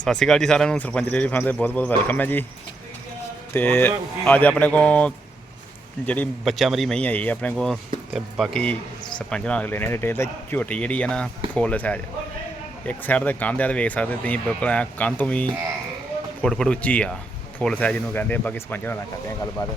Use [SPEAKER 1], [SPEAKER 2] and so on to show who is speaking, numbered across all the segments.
[SPEAKER 1] ਸਤਿ ਸ਼੍ਰੀ ਅਕਾਲ ਜੀ ਸਾਰਿਆਂ ਨੂੰ, ਸਰਪੰਚ ਡੇਰੀ ਫਾਰਮ ਦੇ ਬਹੁਤ ਬਹੁਤ ਵੈਲਕਮ ਹੈ ਜੀ। ਤੇ ਅੱਜ ਆਪਣੇ ਕੋਲ ਜਿਹੜੀ ਬੱਚਾ ਮਰੀ ਮਹੀਂ ਆਈ ਹੈ, ਆਪਣੇ ਕੋਲ ਤੇ ਬਾਕੀ ਸਰਪੰਚ ਨਾਲ ਲੈਣੇ ਡਿਟੇਲ ਦਾ ਝੋਟੀ ਜਿਹੜੀ ਹੈ ਨਾ ਫੁੱਲ ਸਾਈਜ਼ ਇੱਕ ਸਾਈਡ ਤੇ ਕੰਧ ਆ ਤੇ ਵੇਖ ਸਕਦੇ ਤੁਸੀਂ, ਬਿਲਕੁਲ ਐ ਕੰਧ ਤੋਂ ਵੀ ਫੁੱਟ ਫੁੱਟ ਉੱਚੀ ਆ ਫੁੱਲ ਸਾਈਜ਼ ਨੂੰ ਕਹਿੰਦੇ ਆ। ਬਾਕੀ ਸਰਪੰਚ ਨਾਲ ਕਰਦੇ ਆ, ਗੱਲਬਾਤ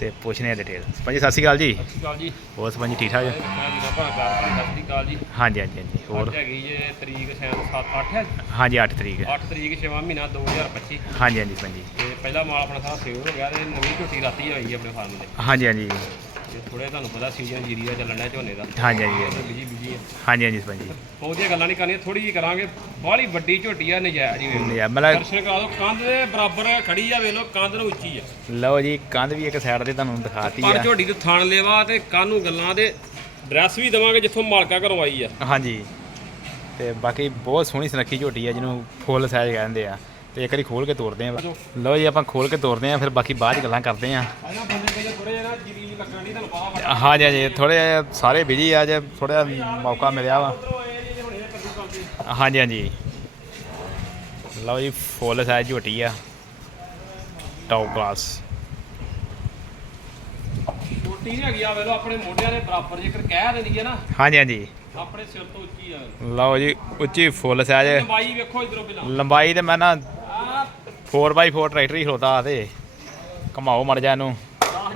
[SPEAKER 1] ਤੇ ਪੁੱਛਨੇ ਆ ਡਿਟੇਲ ਸਰਪੰਚ ਜੀ, ਸਤਿ ਸ਼੍ਰੀ ਅਕਾਲ ਜੀ।
[SPEAKER 2] ਸਤਿ ਸ਼੍ਰੀ ਅਕਾਲ ਜੀ।
[SPEAKER 1] ਹੋਰ ਸਰਪੰਚ ਜੀ ਠੀਕ ਠਾਕ ਜੀ?
[SPEAKER 2] ਮੈਂ ਵੀਰਾ ਭਰਾ ਕਰ ਸਤਿ ਸ਼੍ਰੀ ਅਕਾਲ ਜੀ।
[SPEAKER 1] ਹਾਂਜੀ ਹਾਂਜੀ ਹਾਂਜੀ ਹੋਰ?
[SPEAKER 2] ਅੱਜ ਹੈਗੀ ਜੇ ਤਰੀਕ ਸ਼ਾਇਦ 7 8 ਹੈ?
[SPEAKER 1] ਹਾਂਜੀ 8 ਤਰੀਕ ਹੈ।
[SPEAKER 2] 8 ਤਰੀਕ 6ਵਾਂ ਮਹੀਨਾ 2025
[SPEAKER 1] ਹਾਂਜੀ ਹਾਂਜੀ ਸਰਪੰਚ ਜੀ
[SPEAKER 2] ਤੇ ਪਹਿਲਾ ਮਾਲ ਆਪਣਾ ਸਾਰਾ ਸੇਵ ਹੋ ਗਿਆ ਤੇ ਨਵੀਂ ਝੋਟੀ ਰਾਤੀ ਆਈ ਆਪਣੇ ਫਾਰਮ ਤੇ।
[SPEAKER 1] ਹਾਂਜੀ ਹਾਂਜੀ।
[SPEAKER 2] ਥੋੜੇ ਤੁਹਾਨੂੰ ਪਤਾ ਸੀਜ਼ਨ ਜੀਰੀ ਦਾ ਚੱਲਣ ਝੋਨੇ ਦਾ।
[SPEAKER 1] ਹਾਂਜੀ ਹਾਂਜੀ।
[SPEAKER 2] ਬਿਜ਼ੀ ਬਿਜ਼ੀ
[SPEAKER 1] ਹਾਂਜੀ ਹਾਂਜੀ ਸਰਪੰਚ ਜੀ
[SPEAKER 2] ਉਹਦੀਆਂ ਗੱਲਾਂ ਨਹੀਂ ਕਰਨੀਆਂ ਥੋੜੀ ਜਿਹੀ ਕਰਾਂਗੇ। ਬਾਹਲੀ ਵੱਡੀ ਝੋਟੀ ਆ ਨਜਾਇਜ਼ ਜੀ ਵੇਖ ਲਓ।
[SPEAKER 1] ਯਾਰ ਮਤਲਬ
[SPEAKER 2] ਦਰਸ਼ਨ ਕਰਾ ਦਿਓ ਕੰਧ ਦੇ ਬਰਾਬਰ ਖੜੀ ਆ ਵੇਖ ਲਓ ਕੰਧ ਨੂੰ ਉੱਚੀ ਆ।
[SPEAKER 1] ਲਓ ਜੀ ਕੰਧ ਵੀ ਇੱਕ ਸਾਈਡ ਤੇ ਤੁਹਾਨੂੰ ਦਿਖਾਤੀ
[SPEAKER 2] ਪਰ
[SPEAKER 1] ਆ।
[SPEAKER 2] ਝੋਟੀ ਤੇ ਥਣ ਲੇਵਾ ਤੇ ਕਾਨੂੰ ਗੱਲਾਂ ਦੇ ਡਰੈਸ ਵੀ ਦਵਾਂਗੇ ਜਿੱਥੋਂ ਮਾਲਕਾ ਘਰੋਂ ਆਈ ਆ।
[SPEAKER 1] ਹਾਂਜੀ। ਤੇ ਬਾਕੀ ਬਹੁਤ ਸੋਹਣੀ ਸੁਨੱਖੀ ਝੋਟੀ ਆ ਜਿਹਨੂੰ ਫੁੱਲ ਸਾਈਜ਼ ਕਹਿੰਦੇ ਆ। ਤੇ ਇੱਕ ਵਾਰੀ ਖੋਲ ਕੇ ਤੋਰਦੇ ਆ। ਲਓ ਜੀ। ਆਪਾਂ ਖੋਲ ਕੇ ਤੋਰਦੇ ਆ ਫਿਰ ਬਾਕੀ ਬਾਅਦ ਚ ਗੱਲਾਂ ਕਰਦੇ ਆ।
[SPEAKER 2] ਜੀਰੀ ਜਿਹੀ ਲੱਗਣ ਦੀ ਤੁਹਾਨੂੰ ਪਤਾ ਵਾ
[SPEAKER 1] ਹਾਂਜੀ ਹਾਂਜੀ ਥੋੜੇ ਸਾਰੇ ਬਿਜ਼ੀ ਆ ਜੇ ਥੋੜਾ ਮੌਕਾ ਮਿਲਿਆ ਵਾ।
[SPEAKER 2] ਉਧਰੋਂ ਇਹ ਹੁਣੇ ਕੱਦੂ ਕਰਦੇ
[SPEAKER 1] ਹਾਂਜੀ ਹਾਂਜੀ ਲਓ ਜੀ ਫੁੱਲ ਸਾਈਜ਼ ਝੋਟੀ ਆ। ਟੌਪ ਕਲਾਸ
[SPEAKER 2] ਛੋਟੀ ਨਹੀਂ ਹੈਗੀ ਆ ਵੇਲੋ ਆਪਣੇ ਮੋਢਿਆਂ ਦੇ ਬਰਾਬਰ ਜੇਕਰ ਕਹਿ ਦਿੰਦੀ ਹੈ ਨਾ
[SPEAKER 1] ਹਾਂਜੀ ਹਾਂਜੀ
[SPEAKER 2] ਆਪਣੇ ਸਿਰ ਤੋਂ ਉੱਚੀ ਆ।
[SPEAKER 1] ਲਓ ਜੀ ਉੱਚੀ ਫੁੱਲ ਸਾਈਜ਼
[SPEAKER 2] ਲੰਬਾਈ ਵੇਖੋ ਇਧਰੋਂ ਪਹਿਲਾਂ।
[SPEAKER 1] ਲੰਬਾਈ ਤੇ ਮੈਂ ਨਾ
[SPEAKER 2] ਆ
[SPEAKER 1] 4x4 ਟਰੈਕਟਰ ਹੀ ਖਲੋਤਾ ਆ ਤੇ। ਘਮਾਓ ਮੜ ਜਾ ਇਹਨੂੰ।
[SPEAKER 2] 10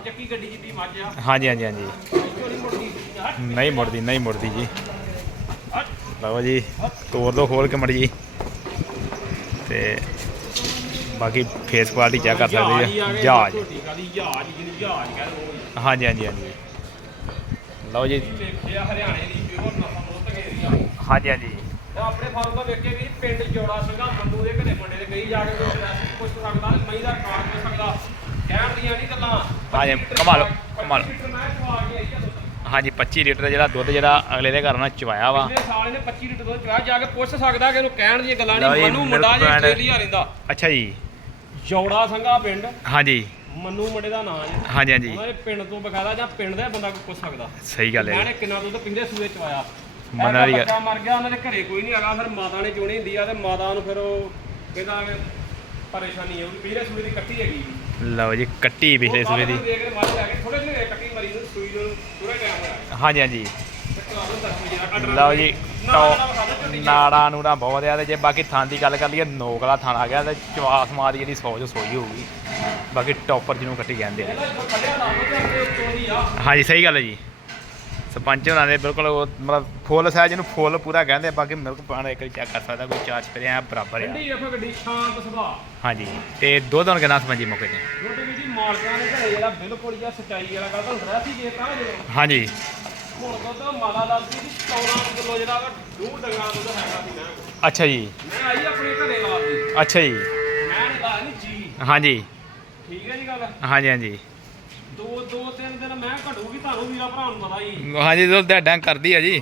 [SPEAKER 2] ਚੱਕੀ ਗੱਡੀ ਜਿੱਦੀ ਮੱਝ ਆ।
[SPEAKER 1] ਹਾਂਜੀ ਹਾਂਜੀ ਹਾਂਜੀ।
[SPEAKER 2] ਚੋਰੀ ਮੁੜਦੀ ਹਟ,
[SPEAKER 1] ਨਹੀਂ ਮੁੜਦੀ ਨਹੀਂ ਮੁੜਦੀ ਜੀ। ਲਓ ਜੀ ਤੋੜ ਦੋ ਖੋਲ ਕੇ ਮੜੀ ਜੀ। ਤੇ ਬਾਕੀ ਫੇਸ ਕੁਆਲਿਟੀ ਚੈੱਕ ਕਰ ਸਕਦੇ ਜੀ। ਜਹਾਜ਼ ਹਾਂਜੀ ਹਾਂਜੀ ਹਾਂਜੀ। ਲਓ ਜੀ।
[SPEAKER 2] ਵੇਖਿਆ ਹਰਿਆਣੇ ਦੀ ਪਿਓਰ ਨਸਲ ਮੁੱਤ ਗਈ ਆ।
[SPEAKER 1] ਹਾਂਜੀ ਹਾਂਜੀ।
[SPEAKER 2] ਆਪਣੇ ਫਾਰਮ ਦਾ ਵੇਖਿਆ ਵੀ ਪਿੰਡ ਜੋੜਾ ਸਿੰਘਾ ਮੰਦੂ ਦੇ ਘਰੇ ਮੁੰਡੇ ਦੇ ਗਈ ਜਾ ਕੇ ਕੋਈ ਪੁੱਛ ਸਕਦਾ ਮਈ ਦਾ ਖਾਣ ਪੁੱਛ ਸਕਦਾ ਕਹਿਣ ਦੀਆਂ ਨਹੀਂ ਗੱਲਾਂ।
[SPEAKER 1] ਹਾਂਜੀ, ਕਮਾਲ, ਕਮਾਲ।
[SPEAKER 2] 25 ਲੀਟਰ ਮੈਂ ਖਵਾ ਕੇ ਆਈ ਆ।
[SPEAKER 1] ਹਾਂਜੀ 25 ਲੀਟਰ ਜਿਹੜਾ ਦੁੱਧ ਜਿਹੜਾ ਅਗਲੇ ਦੇ ਘਰ ਨਾਲ ਚਵਾਇਆ ਵਾ।
[SPEAKER 2] ਪਿਛਲੇ ਸਾਲ ਇਹਨੇ 25 ਲੀਟਰ ਦੁੱਧ ਚੁਆ ਜਾ ਕੇ ਪੁੱਛ ਸਕਦਾ ਕਿ ਇਹਨੂੰ ਕਹਿਣ ਦੀਆਂ ਗੱਲਾਂ
[SPEAKER 1] ਲਓ
[SPEAKER 2] ਨਹੀਂ
[SPEAKER 1] ਜੀ,
[SPEAKER 2] ਮਨੂ
[SPEAKER 1] milk
[SPEAKER 2] ਮੁੰਡਾ ਜੇ
[SPEAKER 1] brand।
[SPEAKER 2] ਆਸਟ੍ਰੇਲੀਆ ਰਹਿੰਦਾ।
[SPEAKER 1] ਅੱਛਾ ਜੀ।
[SPEAKER 2] ਜੋੜਾ ਸੰਘਾ ਪਿੰਡ।
[SPEAKER 1] ਹਾਂਜੀ।
[SPEAKER 2] ਮੰਨੂ ਮੁੰਡੇ ਦਾ ਨਾਂ ਹੈ
[SPEAKER 1] ਹਾਂਜੀ ਹਾਂਜੀ।
[SPEAKER 2] ਉਹਨਾਂ ਦੇ ਪਿੰਡ ਤੋਂ ਬਕਾਇਦਾ ਜਾਂ ਪਿੰਡ ਦਾ ਬੰਦਾ ਕੋਈ ਪੁੱਛ ਸਕਦਾ।
[SPEAKER 1] ਸਹੀ ਗੱਲ ਹੈ।
[SPEAKER 2] ਮੈਂ ਨੇ ਕਿੰਨਾ ਦੁੱਧ ਪਿਛਲੇ ਸੂਏ ਚਵਾਇਆ
[SPEAKER 1] ਮੰਨ ਵਾਲੀ ਗੱਲ।
[SPEAKER 2] ਬੱਚਾ ਮਰ ਗਿਆ ਉਹਨਾਂ ਦੇ ਘਰੇ ਕੋਈ ਨਹੀਂ ਹੈਗਾ। ਫਿਰ ਮਾਤਾ ਨੇ ਚੋਣੀ ਹੁੰਦੀ ਆ ਤੇ ਮਾਤਾ ਨੂੰ ਫਿਰ ਉਹ ਕਹਿੰਦਾ ਪਰੇਸ਼ਾਨੀ ਹੈ ਉਹ ਪਿਛਲੇ ਸੂਏ ਦੀ ਕੱਟੀ ਹੈਗੀ।
[SPEAKER 1] ਲਓ ਜੀ ਕੱਟੀ ਪਿਛਲੇ ਸੂਏ ਦੀ। ਹਾਂਜੀ ਹਾਂਜੀ। ਲਓ ਜੀ। ਨਾੜਾ ਨੂੰ ਨਾ ਬਹੁਤ ਆ ਤੇ ਜੇ ਬਾਕੀ ਥਾਂ ਦੀ ਗੱਲ ਕਰ ਲਈਏ ਨੋਕ ਵਾਲਾ ਥਾਂ ਆ ਗਿਆ ਤੇ ਚਵਾਸ ਮਾਰ ਜਿਹੜੀ ਸੌ ਜੋ ਸੋਈ ਹੋਊਗੀ। ਬਾਕੀ ਟੌਪਰ ਜਿਹਨੂੰ ਕੱਟੀ ਕਹਿੰਦੇ ਆ।
[SPEAKER 2] ਪਹਿਲਾਂ ਇੱਥੋਂ ਕੱਢਿਆ ਲਾ ਦੋ ਤੇ ਅੱਗੇ ਉੱਤੋਂ ਦੀ ਆ।
[SPEAKER 1] ਹਾਂਜੀ ਸਹੀ ਗੱਲ ਹੈ ਜੀ। ਸਰਪੰਚ ਹੋਣਾ ਦੇ ਬਿਲਕੁਲ ਉਹ ਮਤਲਬ ਫੁੱਲ ਸਾਈਜ਼ ਨੂੰ ਫੁੱਲ ਪੂਰਾ ਕਹਿੰਦੇ ਆ, ਬਾਕੀ ਮਿਲਕ ਪਾਣਾ ਇੱਕ ਚੈੱਕ ਕਰ ਸਕਦਾ ਕੋਈ ਚਾਰਜ ਪਰੇ ਆ ਬਰਾਬਰ ਆ।
[SPEAKER 2] ਠੰਡੀ ਵੇਖੋ ਗੱਡੀ ਸ਼ਾਂਤ ਸੁਭਾਅ।
[SPEAKER 1] ਹਾਂਜੀ ਤੇ ਦੁੱਧ ਹੁਣ ਕਿੰਨਾ ਸਰਪੰਚ ਜੀ ਮੌਕੇ ਤੇ
[SPEAKER 2] ਰੋਟੀ ਵੀ ਜੀ ਮਾਲਕਾਂ ਦੇ ਘਰੇ ਜਿਹੜਾ ਬਿਲਕੁਲ ਜਿਹਾ ਸਚਾਈ ਵਾਲਾ ਗੱਲ ਤੁਹਾਨੂੰ ਦੱਸਿਆ ਸੀ ਜੇ ਤਾਂ ਜਦੋਂ
[SPEAKER 1] ਹਾਂਜੀ।
[SPEAKER 2] ਹੁਣ ਦੁੱਧ ਮਾਲਾ ਦੱਸਦੀ ਸੀ 14 ਕਿਲੋ ਜਿਹੜਾ ਵਾ ਦੂਰ ਡੰਗਾ ਦੁੱਧ ਹੈਗਾ ਸੀ ਮੈਂ।
[SPEAKER 1] ਅੱਛਾ ਜੀ।
[SPEAKER 2] ਮੈਂ ਆਈ ਆਪਣੇ ਘਰੇ ਦੀ
[SPEAKER 1] ਅੱਛਾ ਜੀ।
[SPEAKER 2] ਮੈਂ ਨੇ ਲਾ ਨਹੀਂ ਜੀ।
[SPEAKER 1] ਹਾਂਜੀ।
[SPEAKER 2] ਠੀਕ ਹੈ ਜੀ ਗੱਲ?
[SPEAKER 1] ਹਾਂਜੀ ਹਾਂਜੀ।
[SPEAKER 2] ਦੋ ਦੋ ਤਿੰਨ ਦਿਨ ਮੈਂ ਘਟੂਗੀ ਤੁਹਾਨੂੰ ਵੀਰਾ ਭਰਾ ਨੂੰ ਪਤਾ ਹੀ।
[SPEAKER 1] ਹਾਂਜੀ ਡੰਗ ਕਰਦੀ ਆ ਜੀ।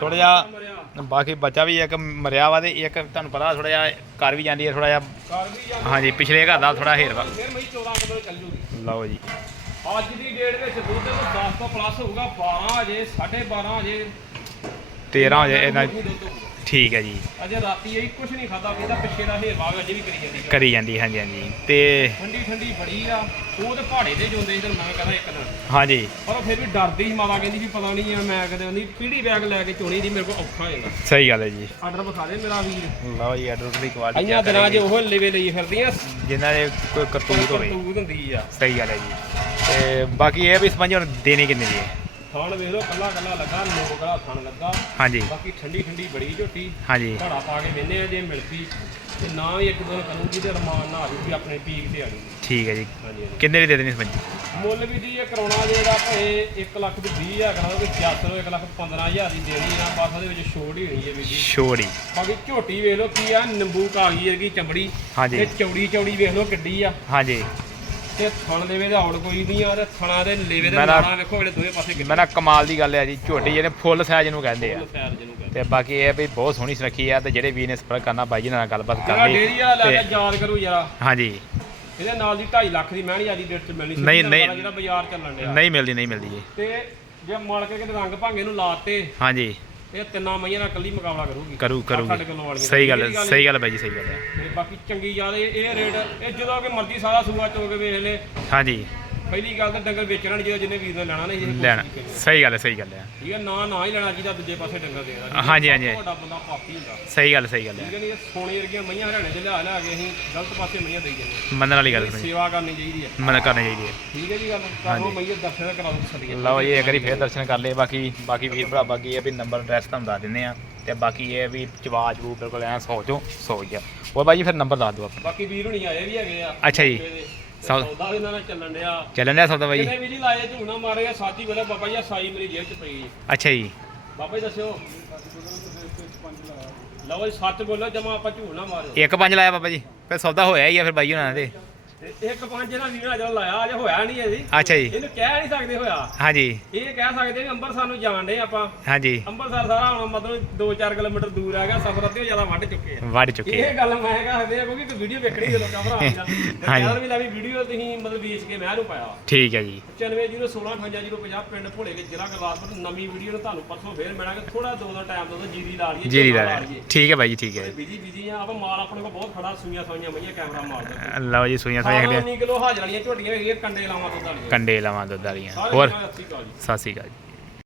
[SPEAKER 1] ਥੋੜ੍ਹਾ ਜਿਹਾ- ਬਾਕੀ ਬੱਚਾ ਵੀ ਇੱਕ ਮਰਿਆ ਵਾ ਤੇ ਇੱਕ ਤੁਹਾਨੂੰ ਪਤਾ ਥੋੜਾ ਜਿਹਾ ਕਰ ਵੀ ਜਾਂਦੀ ਹੈ ਥੋੜਾ ਜਿਹਾ
[SPEAKER 2] ਕਰ ਵੀ ਜਾਂ
[SPEAKER 1] ਹਾਂਜੀ ਪਿਛਲੇ ਘਰ ਦਾ ਥੋੜਾ ਹੇਰ ਵਾ।
[SPEAKER 2] ਫਿਰ ਮੈਂ 14 ਕਿਲੋ ਚੱਲ ਜੂਗੀ।
[SPEAKER 1] ਲਓ ਜੀ।
[SPEAKER 2] ਅੱਜ ਦੀ ਡੇਟ ਵਿੱਚ ਦੁੱਧ 10 ਤੋਂ ਪਲੱਸ ਹੋਊਗਾ 12 ਅਜੇ 12.5 ਅਜੇ
[SPEAKER 1] 13 ਹੋ ਜਾਏ ਇਹਨਾਂ
[SPEAKER 2] ਦੁੱਧ। ਹੋਊਗਾ।
[SPEAKER 1] ਠੀਕ ਹੈ ਜੀ।
[SPEAKER 2] ਅਜੇ ਰਾਤੀ ਇਹ ਕੁਝ ਨਹੀਂ ਖਾਦਾ ਕਹਿੰਦਾ ਪਿੱਛੇ ਦਾ ਹੇਰਵਾ ਅਜੇ ਵੀ ਕਰੀ ਜਾਂਦੀ
[SPEAKER 1] ਕਰੀ ਜਾਂਦੀ ਹਾਂਜੀ ਹਾਂਜੀ। ਤੇ
[SPEAKER 2] ਠੰਡੀ ਠੰਡੀ ਬੜੀ ਆ। ਉਹ ਤੇ ਪਹਾੜੇ ਤੇ ਜੋਂਦੇ ਸੀ ਤੇ ਮੈਂ ਕਹਿੰਦਾ ਇੱਕ ਦਿਨ।
[SPEAKER 1] ਹਾਂਜੀ।
[SPEAKER 2] ਪਰ ਉਹ ਫਿਰ ਵੀ ਡਰਦੀ ਸੀ ਮਾਤਾ ਕਹਿੰਦੀ ਵੀ ਪਤਾ ਨਹੀਂ ਆ ਮੈਂ ਕਦੇ ਉਹਦੀ ਪੀੜੀ ਬੈਗ ਲੈ ਕੇ ਚੋਣੀ ਦੀ ਮੇਰੇ ਕੋਲ ਔਖਾ ਹੋ ਜਾਂਦਾ।
[SPEAKER 1] ਸਹੀ ਗੱਲ ਹੈ ਜੀ।
[SPEAKER 2] ਆਰਡਰ ਵਿਖਾ ਦੇ ਮੇਰਾ ਵੀਰ।
[SPEAKER 1] ਲਓ ਜੀ ਆਰਡਰ ਦੀ ਕੁਆਲਿਟੀ
[SPEAKER 2] ਆਈਆਂ ਦਿਨਾਂ 'ਚ ਉਹ ਲੇਵੇ ਲਈ ਫਿਰਦੀਆਂ।
[SPEAKER 1] ਜਿਨ੍ਹਾਂ ਦੇ ਕੋਈ ਕਰਤੂਤ ਹੋਵੇ।
[SPEAKER 2] ਕਰਤੂਤ ਹੁੰਦੀ ਆ।
[SPEAKER 1] ਸਹੀ ਗੱਲ ਹੈ ਜੀ। ਤੇ ਬਾਕੀ ਇਹ ਵੀ ਸਮਝ ਹੁਣ ਦੇਣੀ ਕਿੰਨੇ ਦੀ ਹੈ?
[SPEAKER 2] ਥਾਣ ਵੇਖ ਲਓ ਕੱਲਾ ਕੱਲਾ ਲੱਗਾ ਦਾ ਥਣ ਲੱਗਾ।
[SPEAKER 1] ਹਾਂਜੀ।
[SPEAKER 2] ਬਾਕੀ ਠੰਡੀ ਠੰਡੀ ਬੜੀ ਝੋਟੀ।
[SPEAKER 1] ਹਾਂਜੀ।
[SPEAKER 2] ਘੜਾ ਪਾ ਕੇ ਵੇਨੇ ਆ ਜੇ ਮਿਲ ਪਈ ਤੇ ਨਾ ਵੀ ਇੱਕ ਦਿਨ ਕਰੂਗੀ ਤੇ ਰਮਾਨ ਨਾ ਆ ਜੂਗੀ ਆਪਣੇ ਪੀਕ ਤੇ ਆ ਜੂਗੀ
[SPEAKER 1] ਠੀਕ ਹੈ ਜੀ। ਕਿੰਨੇ ਦੀ ਦੇ ਦੇਣੀ ਸਮਝ
[SPEAKER 2] ਮੁੱਲ ਵੀ ਜੀ ਇਹ ਕਰਾਉਣਾ ਜੇ ਇਹਦਾ ਭਏ 1 ਲੱਖ ਤੇ 20 ਹਜ਼ਾਰ ਕਰਾਉਣਾ ਕੋਈ ਜੱਤ ਨੂੰ 1 ਲੱਖ 15000 ਦੀ ਦੇਣੀ ਆ ਬਸ ਉਹਦੇ ਵਿੱਚ ਛੋੜ ਹੀ ਹੋਣੀ ਹੈ ਵੀ ਜੀ।
[SPEAKER 1] ਛੋੜੀ
[SPEAKER 2] ਬਾਕੀ ਝੋਟੀ ਵੇਖ ਲਓ ਕੀ ਆ ਨਿੰਬੂ ਕਾਗੀ ਵਰਗੀ ਚਮੜੀ ਤੇ ਚੌੜੀ ਚੌੜੀ ਵੇਖ ਲਓ ਕਿੱਡੀ ਆ।
[SPEAKER 1] ਹਾਂਜੀ।
[SPEAKER 2] ਤੇ ਥਣ ਦੇਵੇ ਦਾ ਔੜ ਕੋਈ ਨਹੀਂ ਆ ਤੇ ਥਣਾ ਦੇ ਲੇਵੇ ਦੇ
[SPEAKER 1] ਮੈਂ ਨਾ-
[SPEAKER 2] ਵੇਖੋ ਜਿਹੜੇ ਦੋਵੇਂ ਪਾਸੇ
[SPEAKER 1] ਮੈਂ ਨਾ ਕਮਾਲ ਦੀ ਗੱਲ ਹੈ ਜੀ ਝੋਟੀ ਜਿਹਨੇ ਫੁੱਲ ਸਾਈਜ਼ ਨੂੰ ਕਹਿੰਦੇ ਆ।
[SPEAKER 2] ਫੈਰ ਜਿਹਨੂੰ ਕਹਿੰਦੇ
[SPEAKER 1] ਤੇ ਬਾਕੀ ਇਹ ਆ ਵੀ ਬਹੁਤ ਸੋਹਣੀ ਸੁਰੱਖੀ ਆ ਤੇ ਜਿਹੜੇ ਵੀ ਨੇ ਸੰਪਰਕ ਕਰਨਾ ਬਾਈ ਜੀ ਨਾਲ ਗੱਲਬਾਤ ਕਰ
[SPEAKER 2] ਜਿਹੜਾ
[SPEAKER 1] ਲਈ।
[SPEAKER 2] ਡੇਰੀ ਵਾਲਾ ਲੈ
[SPEAKER 1] ਤੇ-
[SPEAKER 2] ਕੇ ਯਾਦ ਕਰੂ ਯਾਰਾ।
[SPEAKER 1] ਹਾਂਜੀ।
[SPEAKER 2] ਇਹਦੇ ਨਾਲ ਦੀ 2.5 ਲੱਖ ਦੀ ਮਹਿਣੀ ਆਦੀ ਡੇਟ ਚ ਮਿਲਣੀ ਸੀ
[SPEAKER 1] ਨਹੀਂ, ਨਹੀਂ।
[SPEAKER 2] ਜਿਹੜਾ ਬਾਜ਼ਾਰ ਚੱਲਣ ਡਿਆ।
[SPEAKER 1] ਨਹੀਂ ਮਿਲਦੀ ਨਹੀਂ ਮਿਲਦੀ ਜੀ।
[SPEAKER 2] ਤੇ ਜੇ ਮਾਲਕ ਕਿਤੇ ਰੰਗ ਭਾਂਗੇ ਨੂੰ ਲਾਤੇ
[SPEAKER 1] ਹਾਂਜੀ।
[SPEAKER 2] ਇਹ ਤਿੰਨਾਂ ਮਈਆਂ ਨਾਲ ਮੁਕਾਬਲਾ ਕਰੂਗੀ।
[SPEAKER 1] ਕਰੂ
[SPEAKER 2] ਸਾਡੇ
[SPEAKER 1] ਕਰੂਗੀ।
[SPEAKER 2] ਕੋਲੋਂ ਵਾਲੀਆਂ
[SPEAKER 1] ਸਹੀ ਗੱਲ
[SPEAKER 2] ਠੀਕ
[SPEAKER 1] ਹੈ
[SPEAKER 2] ਹੈ
[SPEAKER 1] ਸਹੀ ਗੱਲ ਹੈ ਬਾਈ ਜੀ ਸਹੀ ਗੱਲ ਹੈ।
[SPEAKER 2] ਤੇ ਬਾਕੀ ਚੰਗੀ ਇਹ ਰੇਟ ਇਹ ਜਦੋਂ ਕਿ ਮਰਜ਼ੀ ਸਾਰਾ ਸੂਆ ਚੋ ਕੇ ਵੇਖ ਲੈ।
[SPEAKER 1] ਹਾਂਜੀ।
[SPEAKER 2] ਪਹਿਲੀ ਗੱਲ ਤਾਂ ਡੰਗਰ ਵੇਚਣਾ ਨਹੀਂ ਜਿਹਦਾ ਜਿਹਨੇ ਵੀਰ ਨੇ ਲੈਣਾ। ਨਹੀਂ ਜਿਹਨੇ
[SPEAKER 1] ਲੈਣਾ। ਸਹੀ ਗੱਲ ਹੈ ਸਹੀ ਗੱਲ ਹੈ।
[SPEAKER 2] ਠੀਕ ਹੈ ਨਾ ਨਾ ਹੀ ਲੈਣਾ ਜਿਹਦਾ ਦੂਜੇ ਪਾਸੇ ਡੰਗਰ ਦੇਣਾ।
[SPEAKER 1] ਹਾਂਜੀ, ਹਾਂਜੀ।
[SPEAKER 2] ਤੁਹਾਡਾ ਬੰਦਾ ਪਾਪੀ ਹੁੰਦਾ।
[SPEAKER 1] ਸਹੀ ਗੱਲ ਸਹੀ ਗੱਲ ਹੈ।
[SPEAKER 2] ਠੀਕ ਹੈ ਨਹੀਂ ਇਹ ਸੋਨੇ ਵਰਗੀਆਂ ਮਈਆਂ ਹਰਿਆਣੇ ਚ ਲਿਆ ਲਿਆ ਕੇ ਅਸੀਂ ਗਲਤ ਪਾਸੇ ਮਈਆਂ ਦੇਈ ਜਾਂਦੇ।
[SPEAKER 1] ਮੰਨਣ ਵਾਲੀ ਗੱਲ
[SPEAKER 2] ਇਹਦੀ
[SPEAKER 1] ਹੈ
[SPEAKER 2] ਸੇਵਾ ਕਰਨੀ ਚਾਹੀਦੀ ਹੈ।
[SPEAKER 1] ਮਨ ਕਰਨੀ ਚਾਹੀਦੀ ਹੈ।
[SPEAKER 2] ਠੀਕ ਹੈ ਜੀ ਗੱਲ ਕਰੋ ਮਈਏ ਦਰਸ਼ਨ ਕਰਾ ਦੋ ਸਦੀਆਂ
[SPEAKER 1] ਲਓ ਜੀ ਇੱਕ ਵਾਰੀ ਫੇਰ ਦਰਸ਼ਨ ਕਰ ਲਏ। ਬਾਕੀ ਬਾਕੀ ਵੀਰ ਭਰਾ ਬਾਕੀ ਇਹ ਵੀ ਨੰਬਰ ਐਡਰੈਸ ਤੁਹਾਨੂੰ ਦੱਸ ਦਿੰਦੇ ਆ ਤੇ ਬਾਕੀ ਇਹ ਵੀ ਚਵਾਜ ਬੂ ਬਿਲਕੁਲ ਐ ਸੌ ਚੋਂ ਸੌ ਹੀ ਆ ਹੋਰ ਬਾਈ ਫਿਰ ਨੰਬਰ ਦੱਸ ਦਿਓ
[SPEAKER 2] ਬਾਕੀ ਵੀਰ ਹੁਣੀ ਆਏ ਵੀ ਹੈਗੇ ਆ।
[SPEAKER 1] ਅੱਛਾ ਜੀ।
[SPEAKER 2] ਮੌਕੇ ਦੇ। ਤੇ
[SPEAKER 1] ਸੌ-
[SPEAKER 2] ਸੌਦਾ ਵੀ ਇਹਨਾਂ ਨਾਲ ਚੱਲਣ ਡਿਆ।
[SPEAKER 1] ਚੱਲਣ ਡਿਆ ਸੌਦਾ ਬਾਈ।
[SPEAKER 2] ਕਿਨੇ ਵੀ ਜੀ ਲਾਏ ਝੂਣਾ ਮਾਰੇ ਆ ਸਾਥੀ ਵੇਲੇ ਬਾਬਾ ਜੀ ਆਹ ਸਾਈ ਮੇਰੀ ਜੇਬ ਚ ਪਈ ਹੈ।
[SPEAKER 1] ਅੱਛਾ ਜੀ।
[SPEAKER 2] ਬਾਬਾ ਜੀ ਦੱਸਿਓ। ਲਓ ਜੀ ਸੱਚ ਬੋਲੋ ਜਮਾ ਆਪਾਂ ਨਾ ਮਾਰਿਓ।
[SPEAKER 1] ਇੱਕ ਪੰਜ ਲਾਇਆ ਬਾਬਾ ਜੀ ਫਿਰ ਸੌਦਾ ਹੋਇਆ ਹੀ ਆ ਫਿਰ ਬਾਈ ਉਹਨਾਂ ਦੇ
[SPEAKER 2] ਤੇ। ਇੱਕ ਪੰਜ ਇਹਨਾਂ ਵੀਰਾਂ ਜਦੋਂ ਲਾਇਆ ਅਜੇ ਹੋਇਆ ਨਹੀਂ ਇਹਦੀ
[SPEAKER 1] ਅੱਛਾ ਜੀ।
[SPEAKER 2] ਇਹਨੂੰ ਕਹਿ ਨਹੀਂ ਸਕਦੇ ਹੋਇਆ।
[SPEAKER 1] ਹਾਂਜੀ।
[SPEAKER 2] ਇਹ ਕਹਿ ਸਕਦੇ ਵੀ ਅੰਮ੍ਰਿਤਸਰ ਨੂੰ ਜਾਣਦੇ ਆਪਾਂ।
[SPEAKER 1] ਹਾਂਜੀ।
[SPEAKER 2] ਅੰਮ੍ਰਿਤਸਰ ਸਾਰਾ ਹੁਣ ਮਤਲਬ 2-4 ਕਿਲੋਮੀਟਰ ਦੂਰ ਹੈਗਾ ਸਫ਼ਰ ਅੱਧੇ ਜ਼ਿਆਦਾ ਵੱਢ ਚੁੱਕੇ ਆ।
[SPEAKER 1] ਵੱਢ ਚੁੱਕੇ।
[SPEAKER 2] ਇਹ ਗੱਲ ਮੈਂ ਕਹਦੇ ਆ ਕਿਉਂਕਿ ਇੱਕ ਵੀਡੀਓ ਵੇਖਣੀ ਜਦੋਂ ਕਵਰ ਆ ਗਿਆ
[SPEAKER 1] ਹਾਂਜੀ।
[SPEAKER 2] ਯਾਰ ਵੀ ਲੈ ਵੀ ਵੀਡੀਓ ਤੁਸੀਂ ਮਤਲਬ ਵੇਚ ਕੇ ਮੈਂ ਨੂੰ ਪਾਇਆ
[SPEAKER 1] ਠੀਕ ਹੈ ਜੀ।
[SPEAKER 2] 9501655050 ਪਿੰਡ ਭੋਲੇ ਕੇ ਜ਼ਿਲ੍ਹਾ ਗੁਰਦਾਸਪੁਰ। ਨਵੀਂ ਵੀਡੀਓ ਨੂੰ ਤੁਹਾਨੂੰ ਪਰਸੋਂ ਫੇਰ ਮਿਲਾਂਗੇ। ਥੋੜਾ ਦੋ ਦਾ ਟਾਈਮ ਦੋ ਜੀਰੀ ਲਾ ਲਈਏ
[SPEAKER 1] ਜੀ
[SPEAKER 2] ਝੋਨਾ
[SPEAKER 1] ਦਾ
[SPEAKER 2] ਲਾ ਲਈਏ।
[SPEAKER 1] ਠੀਕ ਹੈ ਬਾਈ ਜੀ ਠੀਕ ਹੈ।
[SPEAKER 2] ਬਿਜ਼ੀ ਬਿਜ਼ੀ ਆ। ਆਪਾਂ ਮਾਲ ਆਪਣੇ ਕੋਲ ਬਹੁਤ ਖੜਾ ਸੂਈਆਂ ਸੂਈਆਂ ਮਈਆਂ ਕੈਮਰਾ ਮਾਰਦੇ।
[SPEAKER 1] ਲਓ ਜੀ ਸੂਈਆਂ ਸੂਈਆਂ ਖੜੀਆਂ
[SPEAKER 2] 19 ਕਿਲੋ ਹਾਜ਼ਰ ਵਾਲੀਆਂ ਝੋਟੀਆਂ ਹੈਗੀਆਂ ਕੰਡੇ ਲਾਵਾਂ ਤੋਂ ਦਾਲੀਆਂ
[SPEAKER 1] ਕੰਡੇ ਲਾਵਾਂ ਦੁੱਧ ਵਾਲੀਆਂ। ਹੋਰ? ਸਤਿ ਸ਼੍ਰੀ ਅਕਾਲ ਜੀ।